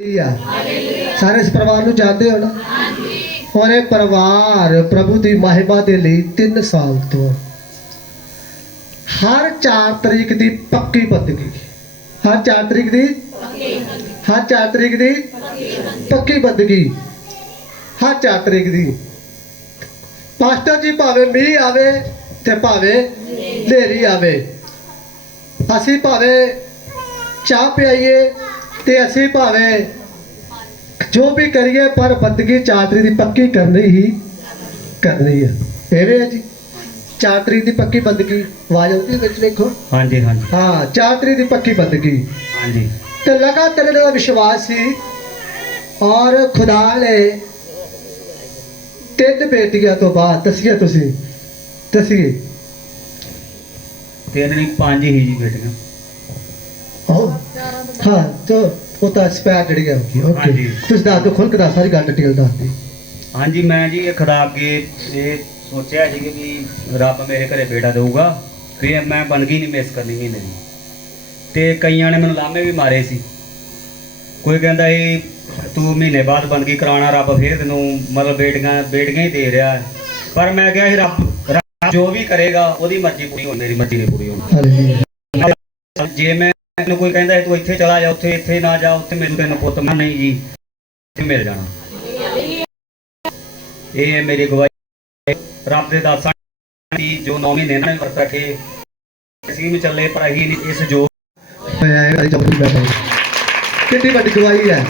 Hallelujah ਸਾਰੇ ਇਸ ਪਰਿਵਾਰ ਨੂੰ ਜਾਣਦੇ ਹੋ ਨਾ? ਔਰ ਇਹ ਪਰਿਵਾਰ ਪ੍ਰਭੂ ਦੀ ਮਹਿਮਾ ਦੇ ਲਈ 3 ਸਾਲ ਤੋਂ ਹਰ 4 ਤਰੀਕ ਦੀ ਪੱਕੀ ਬੰਦਗੀ। ਹਰ 4 ਤਰੀਕ ਦੀ? ਹਰ 4 ਤਰੀਕ ਦੀ ਪੱਕੀ ਬੰਦਗੀ। ਹਰ 4 ਤਰੀਕ ਦੀ। ਪਾਸਟਰ ਜੀ ਭਾਵੇਂ ਮੀਂਹ ਆਵੇ ਤੇ ਭਾਵੇਂ ਹਨੇਰੀ ਆਵੇ। ਅਸੀਂ ਭਾਵੇਂ ਚਾਹ ਪਿਆਈਏ ਤੇ ਅਸੀਂ ਭਾਵੇਂ ਜੋ ਵੀ ਕਰੀਏ ਪਰ ਬੰਦਗੀ ਚਾਤਰੀ ਦੀ ਪੱਕੀ ਕਰਨੀ ਹੀ ਕਰਨੀ ਹੈ ਐਵੇਂ ਹੈ ਜੀ ਚਾਤਰੀ ਦੀ ਪੱਕੀ ਬੰਦਗੀ ਆਵਾਜ਼ ਆਉਂਦੀ ਵਿੱਚ ਦੇਖੋ। ਹਾਂਜੀ ਹਾਂਜੀ। ਹਾਂ ਚਾਤਰੀ ਦੀ ਪੱਕੀ ਬੰਦਗੀ। ਹਾਂਜੀ। ਤੇ ਲਗਾਤਾਰ ਇਹਨਾਂ ਦਾ ਵਿਸ਼ਵਾਸ ਸੀ ਔਰ ਖੁਦਾ ਨੇ ਤਿੰਨ ਬੇਟੀਆਂ ਤੋਂ ਬਾਅਦ ਦੱਸਿਆ ਤੁਸੀਂ ਦੱਸਿਏ। ਤਿੰਨ ਨਹੀਂ ਪੰਜ ਹੀ ਜੀ ਬੇਟੀਆਂ। ਆਹ ਹਾਂ ਤੋ ਉਹ ਤਾਂ ਸਪੈਰ ਜਿਹੜੀ ਹੈ ਓਕੇ ਹਾਂਜੀ। ਤੁਸੀਂ ਦੱਸ ਦਿਓ ਖੁੱਲ ਕੇ ਦੱਸ ਸਾਰੀ ਗੱਲ ਡਿਟੇਲ ਦੱਸ ਦਿਓ। ਹਾਂਜੀ ਮੈਂ ਜੀ ਇਹ ਖੁਦਾ ਅੱਗੇ ਇਹ ਸੋਚਿਆ ਸੀ ਕਿ ਵੀ ਰੱਬ ਮੇਰੇ ਘਰੇ ਬੇਟਾ ਦੇਊਗਾ ਫਿਰ ਮੈਂ ਬੰਦਗੀ ਨਹੀਂ ਮਿਸ ਕਰਨੀ ਮਹੀਨੇ ਦੀ ਤੇ ਕਈਆਂ ਨੇ ਮੈਨੂੰ ਲਾਮੇ ਵੀ ਮਾਰੇ ਸੀ। ਕੋਈ ਕਹਿੰਦਾ ਇਹ ਤੂੰ ਮਹੀਨੇ ਬਾਅਦ ਬੰਦਗੀ ਕਰਾਉਣਾ ਰੱਬ ਫਿਰ ਤੈਨੂੰ ਮਤਲਬ ਬੇਟੀਆਂ ਬੇਟੀਆਂ ਹੀ ਦੇ ਰਿਹਾ ਹੈ। ਪਰ ਮੈਂ ਕਿਹਾ ਸੀ ਰੱਬ ਰੱਬ ਜੋ ਵੀ ਕਰੇਗਾ ਉਹਦੀ ਮਰਜ਼ੀ ਪੂਰੀ ਹੋਣੀ ਮੇਰੀ ਮਰਜ਼ੀ ਨਹੀਂ ਪੂਰੀ ਹੋਣੀ। ਜੇ ਮੈਂ ਮੈਨੂੰ ਕੋਈ ਕਹਿੰਦਾ ਤੂੰ ਇੱਥੇ ਚਲਾ ਜਾ, ਉੱਥੇ ਇੱਥੇ ਨਾ ਜਾ, ਉੱਥੇ ਮੈਨੂੰ ਤੈਨੂੰ ਪੁੱਤ, ਮੈਂ ਨਹੀਂ ਜੀ, ਇੱਥੇ ਮਿਲ ਜਾਣਾ। ਇਹ ਹੈ ਮੇਰੀ ਗਵਾਹੀ ਰੱਬ ਦੇ ਦਾਸਾਂ ਦੀ ਜੋ 9 ਮਹੀਨੇ ਨਾਲ ਵਰਤ ਰੱਖੇ ਅਸੀਂ ਵੀ ਚੱਲੇ, ਪਰ ਅਸੀਂ ਇਸ ਜੋ ਕਿੰਨੀ ਵੱਡੀ ਗਵਾਹੀ ਹੈ।